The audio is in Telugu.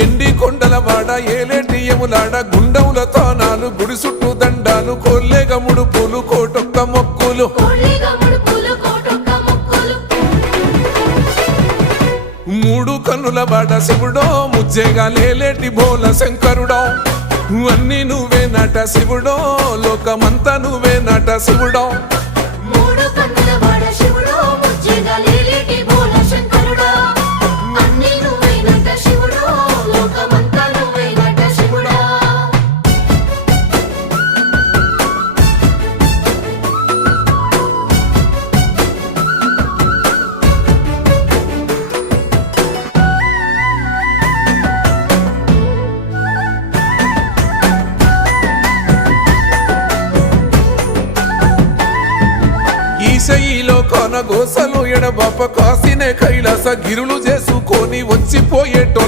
ఎండి కొండల వాడ ఏలేటి యములాడ గుండముల తానాలు గుడి చుట్టూ దండాలు కోల్లేగ ముడుపులు కోటొక్క మొక్కులు మూడు కన్నుల వాడ శివుడో ముజ్జేగా లేలేటి బోల శంకరుడో అన్ని నువ్వే నట శివుడో లోకమంతా నువ్వే నట శివుడో ఈశయిలో కొన గోసలు ఎడబాప కాసినే కైలాస గిరులు చేసుకొని వచ్చిపోయేటో